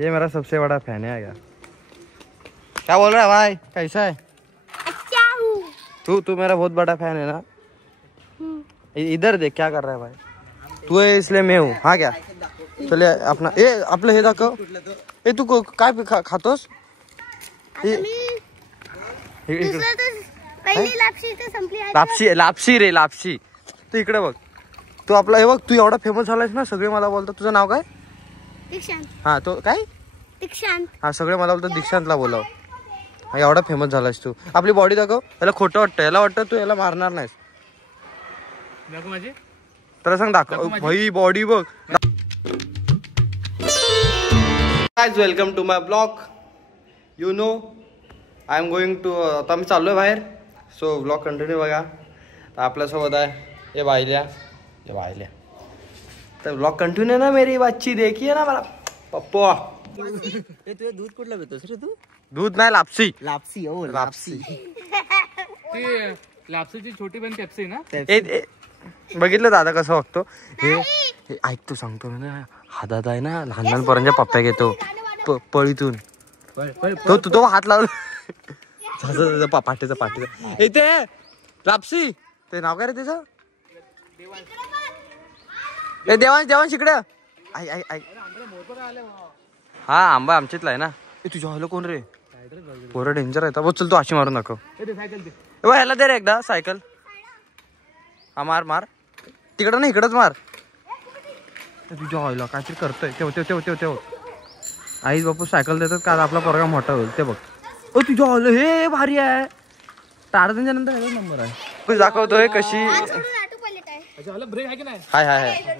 ये मेरा सबसे बड़ा फैन है क्या? क्या बोल रहा है भाई, कैसा है? अच्छा हूँ। तू मेरा बहुत बड़ा फैन है ना? इधर देख क्या कर रहा है भाई, तू है इसलिए मैं हूँ। हाँ क्या, चले अपना ए आपलं हे दाखव. ए तू काय खातोस? लापशी रे लापशी. तू इकडे बघ, तू आपला हे बघ, तू एवढा फेमस झालायस ना, सगळे मला बोलतात. तुझं नाव काय? दीक्षांत. हा तो काय? दीक्षांत. हा सगळे मला बोलतात दीक्षांतला बोलाव. एवढा फेमस झालायस तू. आपली बॉडी दाखव. याला खोटं वाटतं, याला वाटतं तू याला मारणार नाहीस. तर सांग दाखव भाई बॉडी बघ. Guys welcome to my blog. You know I am going to, आता मी चाललोय बाहेर. सो ब्लॉग कंटिन्यू बघा. आपल्यासोबत आहे ये बायल्या, तर ब्लॉग कंटिन्यू ना मेरी बच्ची देखिए ना मला पप्पा. तुझं दूध कुठलं पितोस रे तू? दूध नाही लापसी. लापसी. ओ लापसी. लापसीची छोटी बहीण पेप्सी ना. बघितलं दादा कसं वागतो. हे ऐक तू सांगतो ना, हा दादा आहे ना लहान लहान पोरांच्या पप्प्या घेतो पळीतून. तो हात लावला पाठीचा इथे लापसी. ते नाव काय रे त्याचं? देवांश इकडे. हा आंबा आमच्यातला आहे ना. तुझ्या हॉल कोण रे? पोरं डेंजर आहे. चल तू अशी मारून दाखव. ह्याला दे रे एकदा सायकल. हा मार तिकडं ना, इकडंच मार. तुझ्या हॉलला काहीतरी करतोय. तेव्हा आई बापू सायकल देतात का आपला पोरगा मोठा होईल ते बघ. तुझ्या हॉल हे भारी आहे. टार्झनच्या नंतर ह्याचा नंबर आहे. कुछ दाखवतोय कशी. ब्रेक आहे की नाही? हाय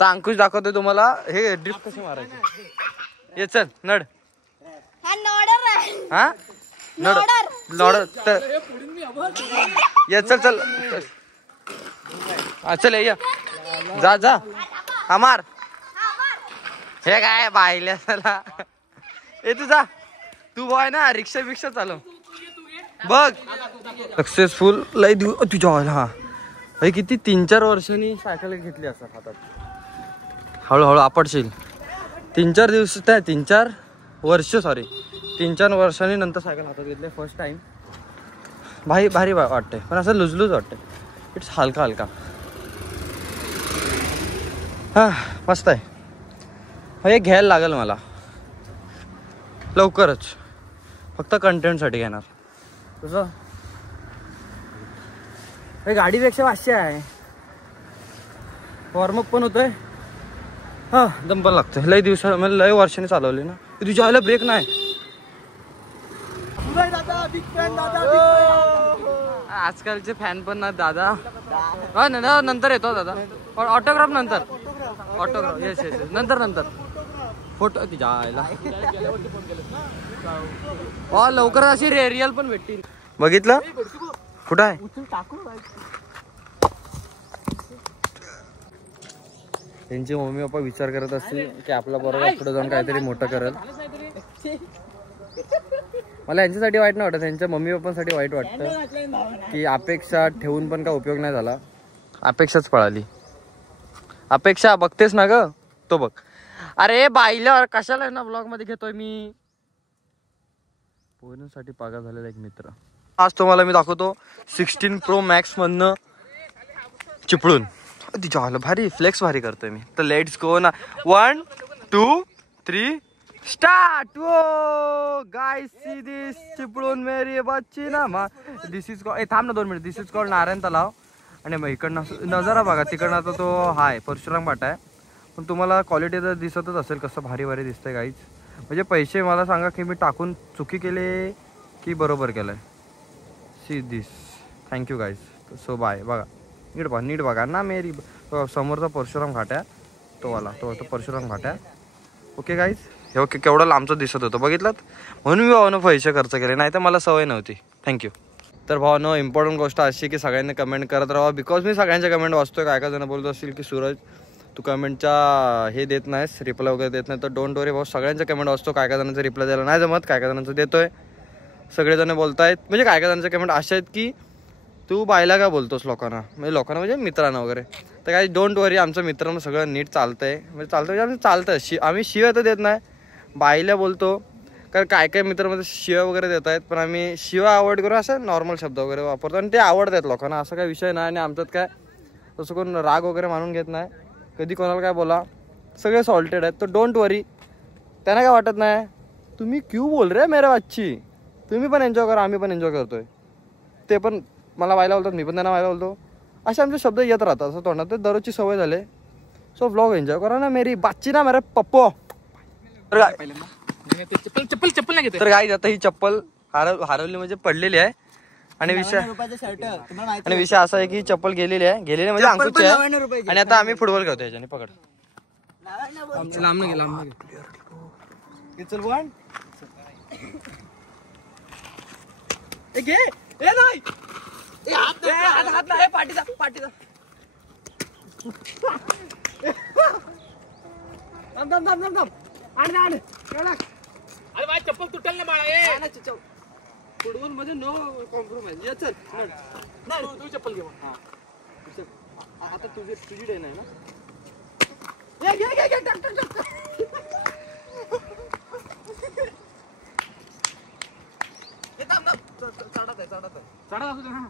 तर अंकुश दाखवतोय तुम्हाला हे ड्रिफ्ट कसे मारायचे. ये चल नड. हा नड तर ये चल चल ये जा हा मार. हे काय बायल्या चला. ए तुझा तू बॉय ना, रिक्षा चालव बघ. सक्सेसफुल लय देऊ तुझ्या. हा हे किती 3-4 वर्षांनी सायकल घेतली असं हातात. हळूहळू आपडशील. 3-4 वर्षांनी नंतर सायकल हातात घेतली फर्स्ट टाइम. भारी वाटतंय, पण असं लुजलूज वाटतंय. इट्स हलका. हा मस्त आहे. हे घ्यायला लागेल मला लवकरच, फक्त कंटेंटसाठी घेणार. तुझं हे गाडीपेक्षा वाशे आहे. वॉर्मअप पण होतोय. हा दम पण लागतोय. लय वर्षाने चालवली ना. तुझ्या आईला ब्रेक नाही. आजकालचे फॅन पण ना दादा. नंतर येतो दादा. ऑटोग्राफ नंतर. ऑटोग्राफ येस नंतर फोटो तिच्या आईला. लवकर अशी रिअल पण भेटतील. बघितलं कुठं आहे? त्यांचे मम्मी पप्पा विचार करत असतील की आपला बरोबर पुढे जाऊन काहीतरी मोठं करेल. मला यांच्यासाठी वाईट नाही वाटत, त्यांच्या मम्मी पप्पांसाठी वाईट वाटतं की अपेक्षा ठेवून पण काय उपयोग नाही झाला. अपेक्षाच पळाली. अपेक्षा बघतेस ना ग, तो बघ. अरे बाईला कशाला ना ब्लॉग मध्ये घेतोय मी. पोहण्यासाठी पागा झालेला एक मित्र. आज तुम्हाला मी दाखवतो 16 Pro Max मधनं चिपळून. तिच्या भारी फ्लेक्स भारी करतोय मी. तर लेट्स गो ना. 1 2 3 स्टार्ट. वो गाइस सी दिस चिपळून मेरी बच्ची ना. दिस इज थांब ना 2 minute. This is called Narayan तलाव. आणि मग इकडनं नजारा बघा. तिकडनं आता तो हाय परशुराम पाटा आहे. पण तुम्हाला क्वालिटी तर दिसतच असेल कसं भारी दिसतंय गाईज. म्हणजे पैसे मला सांगा की मी टाकून चुकी केले की बरोबर केलंय. See this. Thank you guys. So bye. बघा नीट बघा ना. मेरी समोरचा परशुराम घाट आहे तो वाला. तो परशुराम घाट आहे. Okay guys. हे ओके केवढं लांबचं दिसत होतं बघितलं. म्हणून मी भावानं पैसे खर्च केले, नाही तर मला सवय नव्हती. थँक्यू. तर भावानं इम्पॉर्टंट गोष्ट अशी की सगळ्यांनी कमेंट करत राहा. बिकॉज मी सगळ्यांच्या कमेंट वाचतोय. काय जण बोलत असतील की सूरज तू कमेंटच्या हे देत नाहीस, रिप्लाय वगैरे देत नाही. तर डोंट वरी भाऊ, सगळ्यांच्या कमेंट वाचतो. काय जणांचं रिप्लाय द्यायला नाही जमत, काय जणांचं देतोय. सगळेजण बोलतायत म्हणजे काय जणांचे कमेंट असे आहेत की तू बायला काय बोलतोस लोकांना म्हणजे मित्रांना वगैरे. तर काय डोंट वरी, आमचं मित्रांना सगळं नीट चालतंय. म्हणजे आमचं चालतं. आम्ही शिव्या तर देत नाही, बाईला बोलतो. कारण काय काय मित्रांमध्ये शिव्या वगैरे देत आहेत, पण आम्ही शिव्या अवॉइड करू असं नॉर्मल शब्द वगैरे वापरतो आणि ते आवडतात लोकांना. असं काय विषय नाही. आणि आमच्यात काय तसं कोण राग वगैरे मानून घेत नाही. कधी कोणाला काय बोला, सगळे सॉल्टेड आहेत. तर डोंट वरी, त्यांना काय वाटत नाही. तुम्ही क्यू बोल रे मेरे बच्ची, तुम्ही पण एन्जॉय करा, आम्ही पण एन्जॉय करतोय. ते पण मला व्हायला बोलतात, मी पण त्यांना व्हायला बोलतो. असे आमचे शब्द येत राहतात असं तोंडात. ते दररोजची सवय झाली. सो व्लॉग एन्जॉय करा ना मेरी बच्ची ना मेरे पप्पो. चप्पल नाही घेते. तर गाईज आता ही चप्पल हरवली म्हणजे पडलेली आहे. आणि विषय असा आहे की ही चप्पल गेलेली म्हणजे अंकुशची आहे. आणि आता आम्ही फुटबॉल खेळतो याच्याने. पकड चल वन पाठीचा अरे माझी चप्पल तुटेल ना बाळा. फुटबॉल मध्ये नो कॉम्प्रोमाइज. ये चल तू चप्पल घे. आता तुझी डे नाही ना. चढा असू दे ना.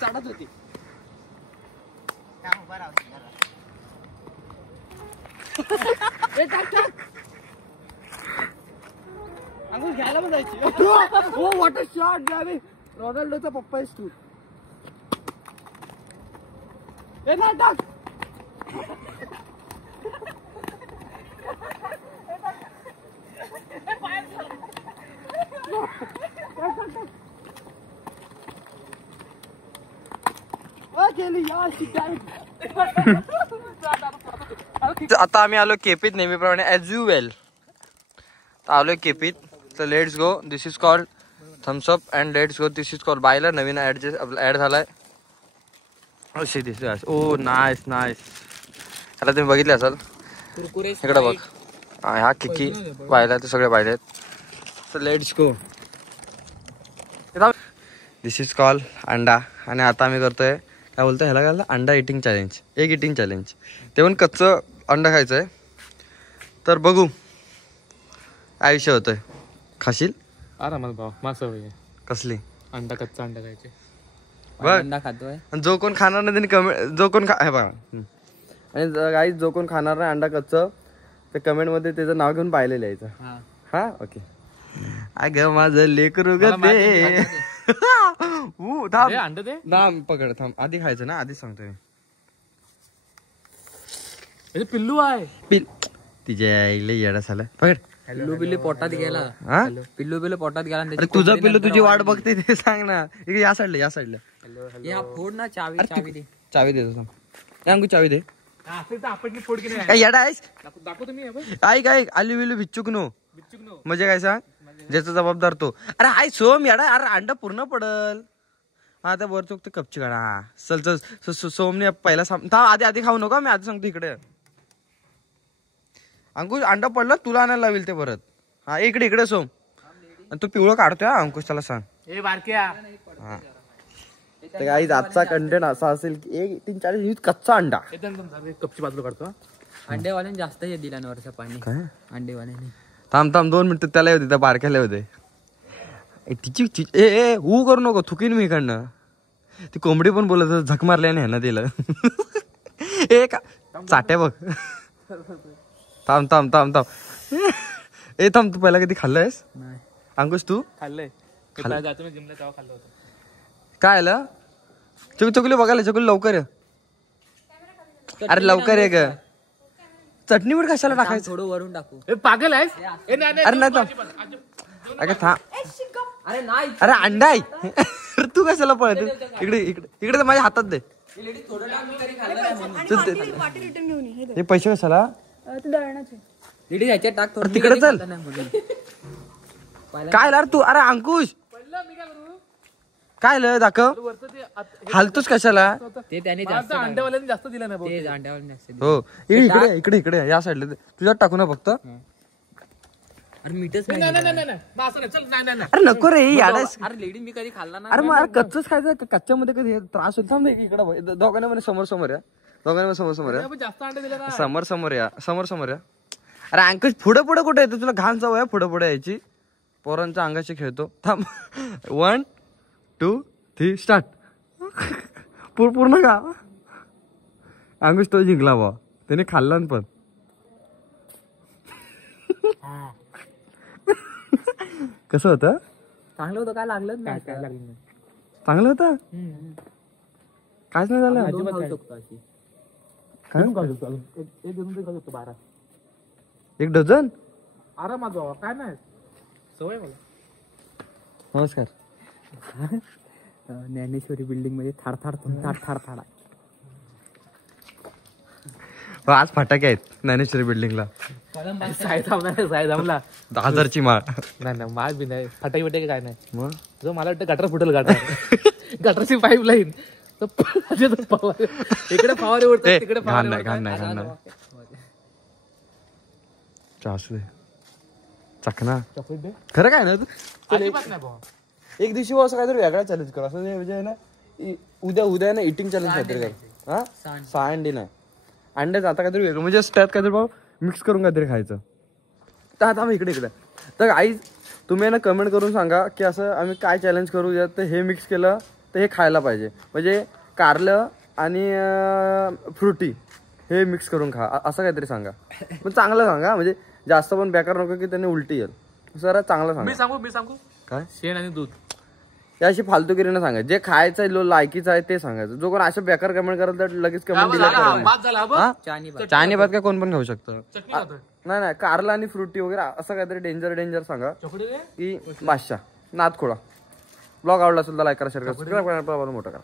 चढत होती. अंकुश घ्यायला पण जायची. हो वॉटर शॉट द्यावे. रोनाल्डोचा पप्पा आहेस तू. टाक. आता आम्ही आलो केपीत नेहमीप्रमाणे ॲज यू वेल. आलोय केपीत. तर let's go. This is called Thums Up and let's go. This is called बायला. नवीन ऍड झालाय. अशी दिसते. ओ नाईस. आता तुम्ही बघितले असाल. इकडे बघ. ह्या किकी बायला ते सगळे बायले आहेत. तर let's go. This is call अंडा. आणि आता आम्ही करतोय काय बोलतोय ह्याला काय अंडा eating challenge. Egg eating challenge. ते पण कच्चं अंडा खायचंय. तर बघू काय विषय होतोय. खाशील आरामात भाऊ. मासं कसली अंडा कच्चा अंडा खायचे. बघ खातोय. जो कोण खाणार नाही त्यांनी कमेंट जो कोण बघा. आणि गाईज जो कोण खाणार नाही अंडा कच्चं ते कमेंट मध्ये त्याचं नाव घेऊन पाहिलेलं यायचं. हा ओके. अगं माझं लेकरू गते. अंड दे. थांब पकड. थांब आधी खायचं ना. आधीच सांगतोय मी. पिल्लू आहे. तिच्या आईला येडा झाला. पकड. पिल्लू बिल्लू पोटात गेला. हा पिल्लू बिल्लू पोटात गेला. अरे तुझा पिल्लू तुझी वाट बघते ते सांग ना. इकडे या साईडला फोड ना. चावी दे. चावी देतो सांग. अंगू चावी दे. आपण फोड की नाही. काय येडा आहेस. दाखव तुम्ही. काय आलू विलू भिच्चुक नो. म्हणजे काय सांग. ज्याचा जबाबदार तो. अरे हाय सोम येडा. अरे अंडा पूर्ण पडल. हा त्या वर चोक ते कपची काढा. चल सोमने पहिला आधी खाऊ नका. मी आधी सांगतो इकडे. अंकुश अंडा पडला तुला आणायला लावेल ते परत. हा इकडे सोम. आणि तू पिवळं काढतोय अंकुश त्याला सांग. ए बारक्या. हा तर काही आजचा कंटेंट असा असेल की 1-3-4 कच्चा अंडा. कपची बाजू काढतो. अंडेवाल्याने जास्त हे दिला वरचं पाणी. काय अंडेवाल्याने. थांब 2 मिनिटं त्याला होते त्या बारक्याला होते. तिची ए हू करू नको. थुकीन मी इकडनं. ती कोंबडी पण बोलत झक मारल्याने ह्यानं दिलं. ए का चाट्या बघ. थांब ए थांब. तू पहिला कधी खाल्लंयस अंकुश. तू खाल्लंय. जातो मी जिमला तेव्हा खाल्लं होतं. काय आलं. चकुली बघायला. चकुली लवकर ये. अरे लवकर ये ग. चटणी मीठ कशाला टाकायचं. थोडं वरून टाकू. ए पागल आहेस. अरे नाही थांब. अगं थांब. अरे नाही. अरे अंडा आहे. तू कशाला पळते. इकडे तर माझ्या हातात दे. हे पैसे कशाला. टाक थोडं. तिकडे चल. काय लार तू. अरे अंकुश काय ल दाखव. हालतोस कशाला. ते त्याने अंड्यावाल्याने जास्त दिलं नाही. अंड्यावाल्याने हो इकडे या साईडला तुझ्यात टाकू ना फक्त. अरे मीठच नाही नाही नाही नाही नाही मग असं नाही चल नाही नाही नाही अरे नको रे याडा अरे लेडी मी कधी खाल्ला ना अरे मग कच्चच खायचं कच्च्यामध्ये कधी त्रास होता ना इकडं दोघांना मध्ये समोर समोर या दोघांना समोर समोर या आपण जास्त अंडे दिले ना समोर समोर या समोर समोर या अरे अंकुश पुढे पुढे कुठे येतो तुला घाण जाऊ आहे पुढे पुढे यायची पोरांच्या अंगाशी खेळतो थांब 1 2 3 स्टार्ट पूर्ण का अंकुश तो जिंकला बा त्याने खाल्ला पण कसं होतं चांगलं होतं काय लागलं नाही काय लागलं नाही चांगलं होतं कायच नाही झालं दोन खाऊ शकतो अशी काय? अजून खाऊ शकतो अजून एक दोन तरी खाऊ शकतो 12 1 डझन आरामात बाबा काय नाही सवय मला नमस्कार ज्ञानेश्वरी बिल्डिंग मध्ये थाड थाड थाड थाड थाड आज फटाके आहेत ज्ञानेश्वरी बिल्डिंगला साय थांबला 10,000ची माळ नाही नाही माल बी नाही फटाई बिटाई काय नाही मग जो मला वाटतं गटर फुटेल गटर गटरची पाईप लाईन इकडे फवारे ए, उडतात तिकडे घाण नाही फवारे घाण नाही घाण नाही असू दे चकना चॉकलेट दे खरं काय ना तू अजिबात नाही भाऊ एक दिवशी असं काहीतरी वेगळा चॅलेंज कर असं म्हणजे ना उद्या ना इटिंग चॅलेंज काहीतरी कर हा 6 अंडी नाही अंड्याचं आता काहीतरी वेगळं म्हणजे त्यात काहीतरी भाऊ मिक्स करून काहीतरी खायचं तर आता आम्ही इकडे तर आई तुम्ही ना कमेंट करून सांगा की असं आम्ही काय चॅलेंज करू यात तर हे मिक्स केलं तर हे खायला पाहिजे म्हणजे कारलं आणि फ्रुटी हे मिक्स करून खा असं काहीतरी सांगा पण चांगलं सांगा म्हणजे जास्त पण बेकार नको की त्यांनी उलटी येईल जरा चांगलं सांगा मी सांगू काय शेण आणि दूध या अशी फालतूगिरीनं सांगा जे खायचं आहे लायकीचं आहे ते सांगायचं जो कोण अशा बेकार कमेंट करेल तर लगेच कमेंट दिला भात झाला बघ चानी भात काय कोण पण खाऊ शकतं चटणी खातोय नाही नाही कारला आणि फ्रुटी वगैरे असं काहीतरी डेंजर सांगा चॉकलेट की बादशाह नाद खोळा ब्लॉग आवडला असेल तर लाईक करा शेअर करा सबस्क्राईब करा मोठं करा